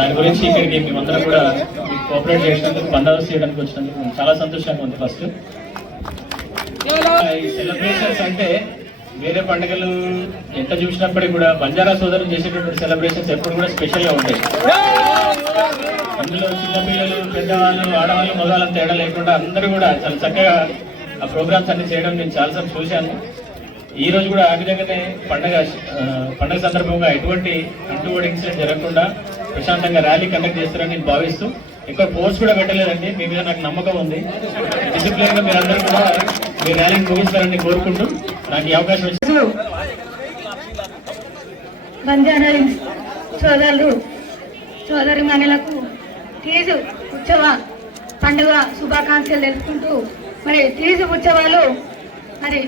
దాని గురించి ఇక్కడికి మేమందరం కూడా కోఆపరేట్ చేసినందుకు బందోబస్తు చేయడానికి వచ్చినందుకు చాలా సంతోషంగా ఉంది. ఫస్ట్ ఈ సెలబ్రేషన్స్ అంటే వేరే పండుగలు ఎంత చూసినప్పటికీ కూడా బంజారా సోదరులు చేసేటటువంటి సెలబ్రేషన్స్ ఎప్పుడు కూడా స్పెషల్గా ఉంటాయి. అందులో చిన్నపిల్లలు, పెద్దవాళ్ళు, ఆడవాళ్ళు, మగవాళ్ళని తేడా లేకుండా అందరూ కూడా చాలా చక్కగా ఆ ప్రోగ్రామ్స్ అన్ని చేయడం నేను చాలాసార్లు చూశాను. ఈ రోజు కూడా ఆ విధంగానే పండుగ సందర్భంగా ఎటువంటి అంటుబడి ఇన్సిడెంట్ జరగకుండా ప్రశాంతంగా ర్యాలీ కండక్ట్ చేస్తారని నేను భావిస్తూ ఎక్కువ ఫోర్స్ కూడా పెట్టలేదండి. మీ మీద నాకు నమ్మకం ఉంది. డిసిప్లిన్ గా మీరందరూ కూడా మీ ర్యాలీని ముగిస్తారని కోరుకుంటూ నాకు ఈ అవకాశం వచ్చింది. బంజారా సోదరి మనులకు తీజు ఉత్సవ పండుగ శుభాకాంక్షలు తెలుపుకుంటూ మరి తీజు ఉత్సవాలు మరి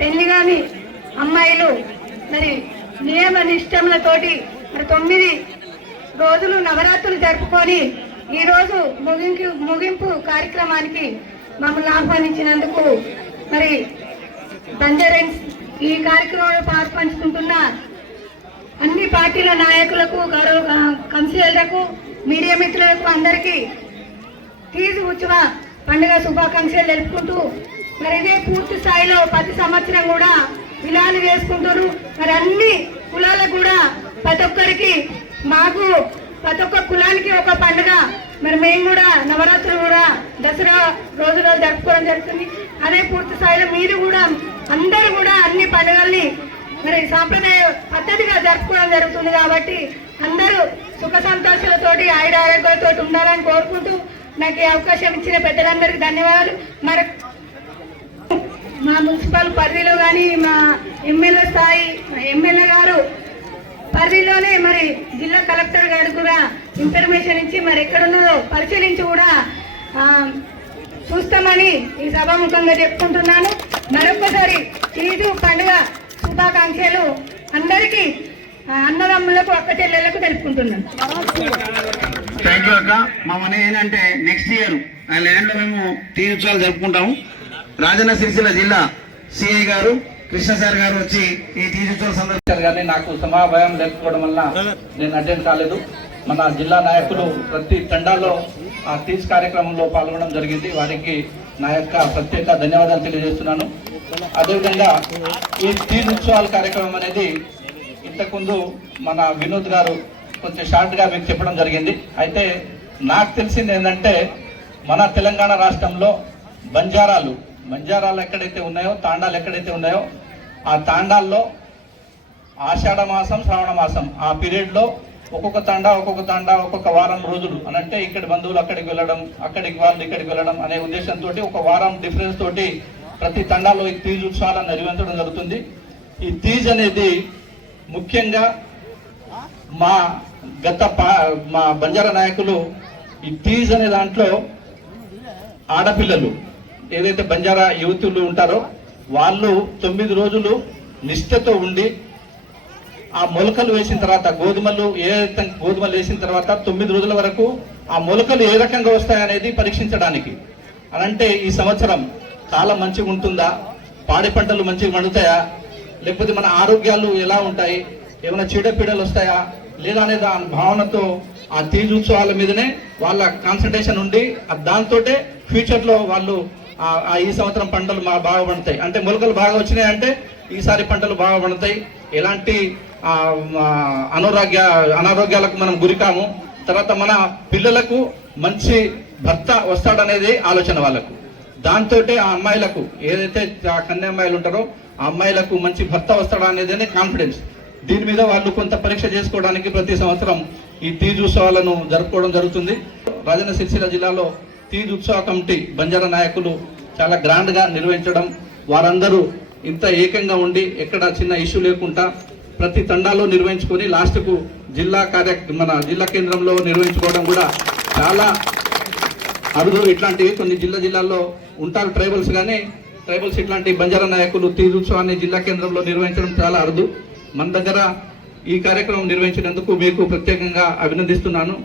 పెళ్లి కాని అమ్మాయిలు మరి నియమ నిష్టములతోటి మరి 9 రోజులు నవరాత్రులు జరుపుకొని ఈరోజు ముగింపు కార్యక్రమానికి మమ్మల్ని ఆహ్వానించినందుకు మరి బంజారెన్స్ ఈ కార్యక్రమంలో పాల్పంచుకుంటున్న అన్ని పార్టీల నాయకులకు, గౌరవ కౌన్సిలర్లకు, మీడియా మిత్రులకు అందరికీ తీజు ఉత్సవ పండుగ శుభాకాంక్షలు తెలుపుకుంటూ మరి ఇదే పూర్తి స్థాయిలో ప్రతి సంవత్సరం కూడా విలాలు వేసుకుంటారు. మరి అన్ని కులాలకు కూడా ప్రతి ఒక్కరికి మాకు ప్రతి ఒక్క కులానికి ఒక పండుగ. మరి మేము కూడా నవరాత్రులు కూడా దసరా రోజు జరుపుకోవడం జరుగుతుంది. అదే పూర్తి స్థాయిలో మీరు కూడా అందరూ కూడా అన్ని పండుగల్ని మరి సాంప్రదాయ పద్ధతిగా జరుపుకోవడం జరుగుతుంది. కాబట్టి అందరూ సుఖ సంతోషాలతోటి ఆయుర ఆరోగ్యాలతో ఉండాలని కోరుకుంటూ నాకు ఈ అవకాశం ఇచ్చిన పెద్దలందరికీ ధన్యవాదాలు. మరి మా మున్సిపల్ పరిధిలో కానీ మా ఎమ్మెల్యే గారు పరిధిలోనే మరి జిల్లా కలెక్టర్ గారు కూడా ఇన్ఫర్మేషన్ ఇచ్చి మరి ఎక్కడున్నదో పరిశీలించి కూడా చూస్తామని ఈ సభాముఖంగా చెప్పుకుంటున్నాను. మరొకసారి తీజు పండుగ శుభాకాంక్షలు అందరికీ అన్నదమ్ములకు, అక్క చెల్లెళ్లకు తెలుపుకుంటున్నాను. థ్యాంక్ యూ అక్క. మా మన ఏంటంటే నెక్స్ట్ ఇయర్ ఆ ల్యాండ్ లో మేము తీజు ఉత్సవాలు జరుపుకుంటాము. రాజన్న సిరిసిల్ల జిల్లా సిఐ గారు, కృష్ణ సార్ గారు వచ్చి ఈ తీజు ఉత్సవాల సందర్శించారు. కానీ నాకు సమాభాయం లేకపోవడం వల్ల నేను అటెండ్ కాలేదు. మన జిల్లా నాయకులు ప్రతి తండాల్లో ఆ తీజ్ కార్యక్రమంలో పాల్గొనడం జరిగింది. వారికి నా యొక్క ప్రత్యేక ధన్యవాదాలు తెలియజేస్తున్నాను. అదేవిధంగా ఈ తీజ్ ఉత్సవాల కార్యక్రమం అనేది ఇంతకుముందు మన వినోద్ గారు కొంచెం షార్ట్గా మీకు చెప్పడం జరిగింది. అయితే నాకు తెలిసింది ఏంటంటే మన తెలంగాణ రాష్ట్రంలో బంజారాలు ఎక్కడైతే ఉన్నాయో, తాండాలు ఎక్కడైతే ఉన్నాయో, ఆ తాండాల్లో ఆషాఢ మాసం, శ్రావణ మాసం ఆ పీరియడ్లో ఒక్కొక్క తాండా ఒక్కొక్క వారం రోజులు అనంటే ఇక్కడి బంధువులు అక్కడికి వెళ్ళడం, అక్కడికి వాళ్ళు ఇక్కడికి వెళ్ళడం అనే ఉద్దేశంతో ఒక వారం డిఫరెన్స్ తోటి ప్రతి తండాలో ఈ తీజ్ ఉత్సవాలను నిర్వహించడం జరుగుతుంది. ఈ తీజ్ అనేది ముఖ్యంగా మా బంజారా నాయకులు ఈ తీజ్ అనే దాంట్లో ఆడపిల్లలు ఏదైతే బంజారా యువతులు ఉంటారో వాళ్ళు 9 రోజులు నిష్ఠతో ఉండి ఆ మొలకలు వేసిన తర్వాత గోధుమలు వేసిన తర్వాత 9 రోజుల వరకు ఆ మొలకలు ఏ రకంగా వస్తాయనేది పరీక్షించడానికి. అనంటే ఈ సంవత్సరం కాలం మంచిగా ఉంటుందా, పాడి పంటలు మంచిగా పండుతాయా, లేకపోతే మన ఆరోగ్యాలు ఎలా ఉంటాయి, ఏమైనా చీడపీడలు వస్తాయా లేదా అనే దాని భావనతో ఆ తీజ్ ఉత్సవాల మీదనే వాళ్ళ కాన్సన్ట్రేషన్ ఉండి దాంతోటే ఫ్యూచర్లో వాళ్ళు ఈ సంవత్సరం పంటలు బాగా పండుతాయి అంటే మొలకలు బాగా వచ్చినాయంటే ఈసారి పంటలు బాగా పండుతాయి, ఎలాంటి అనారోగ్యాలకు మనం గురికాము, తర్వాత మన పిల్లలకు మంచి భర్త వస్తాడనేది ఆలోచన వాళ్ళకు. దాంతో ఆ అమ్మాయిలకు ఏదైతే కన్య అమ్మాయిలు ఉంటారో ఆ అమ్మాయిలకు మంచి భర్త వస్తాడా అనేది కాన్ఫిడెన్స్. దీని మీద వాళ్ళు కొంత పరీక్ష చేసుకోవడానికి ప్రతి సంవత్సరం ఈ తీజ్ ఉత్సవాలను జరుపుకోవడం జరుగుతుంది. రాజన్న సిరిసిల్ల జిల్లాలో తీజ్ ఉత్సవ కమిటీ బంజారా నాయకులు చాలా గ్రాండ్ గా నిర్వహించడం, వారందరూ ఇంత ఏకంగా ఉండి ఎక్కడ చిన్న ఇష్యూ లేకుండా ప్రతి తండాలో నిర్వహించుకొని లాస్ట్కు మన జిల్లా కేంద్రంలో నిర్వహించుకోవడం కూడా చాలా అరుదు. ఇట్లాంటివి కొన్ని జిల్లాల్లో ఉంటారు ట్రైబల్స్, కానీ ట్రైబల్స్ ఇట్లాంటి బంజారా నాయకులు తీజ్ ఉత్సవాన్ని జిల్లా కేంద్రంలో నిర్వహించడం చాలా అరుదు. మన దగ్గర ఈ కార్యక్రమం నిర్వహించినందుకు మీకు ప్రత్యేకంగా అభినందిస్తున్నాను.